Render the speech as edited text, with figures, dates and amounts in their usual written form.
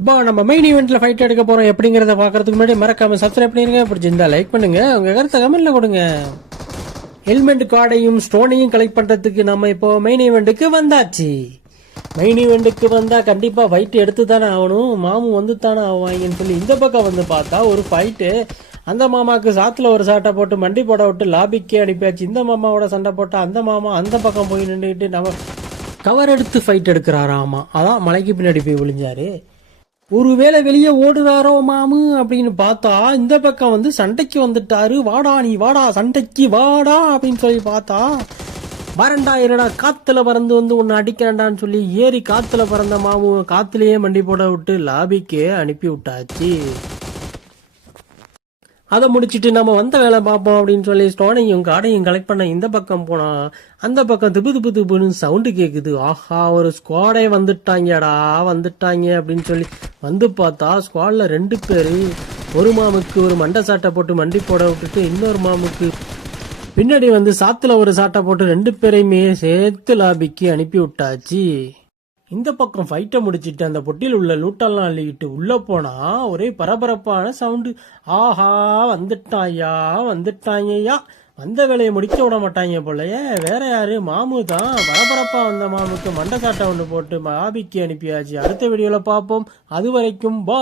இப்போ நம்ம main ஈவெண்ட்ல fight எடுக்க போறோம் எப்படிங்கறத பாக்குறதுக்கு முன்னாடி மறக்காம சப்ஸ்கிரைப் பண்ணிருங்க. பிடிச்சிருந்தா லைக் பண்ணுங்க, உங்க கருத்தை கமெண்ட்ல கொடுங்க. ஹெல்மெட் கார்டையும் ஸ்டோனையும் கலெக்ட் பண்றதுக்கு நம்ம இப்போ மெயின் ஈவெண்ட்டுக்கு வந்தாச்சு. மெயின் ஈவெண்ட்டுக்கு வந்தா கண்டிப்பா ஃபைட் எடுத்து தானே ஆகணும், மாமு வந்து தானே ஆவாங்கன்னு சொல்லி இந்த பக்கம் வந்து பார்த்தா ஒரு ஃபைட்டு. அந்த மாமாவுக்கு சாத்துல ஒரு சாட்டை போட்டு மண்டி போட விட்டு லாபிக்கே அனுப்பியாச்சு. இந்த மாமாவோட சண்டை போட்டா அந்த மாமா அந்த பக்கம் போய் நின்றுட்டு நம்ம கவர் எடுத்து ஃபைட் எடுக்கிறாராமா. அதான் மலைக்கு பின்னாடி போய் விழிஞ்சாரு. ஒருவேளை வெளியே ஓடுறாரோ மாமு அப்படின்னு பார்த்தா இந்த பக்கம் வந்து சண்டைக்கு வந்துட்டாரு. வாடா நீ வாடா சண்டைக்கு வாடா அப்படின்னு சொல்லி பார்த்தா வரண்டா இருடா காத்துல பறந்து வந்து ஒன்னு அடிக்கிறேன்டான்னு சொல்லி ஏறி காத்துல பறந்த மாமு காத்துலயே மண்டி போட விட்டு லாபிக்கே அனுப்பி விட்டாச்சு. அதை முடிச்சுட்டு நம்ம வந்த வேலை பார்ப்போம் அப்படின்னு சொல்லி ஸ்டோனையும் காடையும் கலெக்ட் பண்ண இந்த பக்கம் போனா அந்த பக்கம் திப்பு திப்பு திப்புன்னு சவுண்டு கேக்குது. ஆஹா, ஒரு ஸ்குவாடே வந்துட்டாங்கடா அப்படின்னு சொல்லி வந்து பார்த்தா ஸ்குவாட்ல 2 பேரு. ஒரு மாமுக்கு ஒரு மண்டை சாட்டை போட்டு மண்டி போட விட்டுட்டு இன்னொரு மாமுக்கு பின்னாடி வந்து சாத்துல ஒரு சாட்டை போட்டு 2 பேரையுமே சேர்த்து லாபிக்கு அனுப்பி விட்டாச்சு. இந்த பக்கம் ஃபைட்டை முடிச்சிட்டு அந்த பொட்டியில் உள்ள லூட்டெல்லாம் அள்ளிக்கிட்டு உள்ள போனா ஒரே பரபரப்பான சவுண்டு. ஆஹா, வந்துட்டாங்கய்யா. வந்த வேலையை முடிக்க விட மாட்டாங்க போலயே. வேற யாரு, மாமு தான். பரபரப்பா வந்த மாமுக்கு மண்டை சாட்டை ஒன்று போட்டு லாபிக்கு அனுப்பியாச்சு. அடுத்த வீடியோல பார்ப்போம். அது வரைக்கும் பா.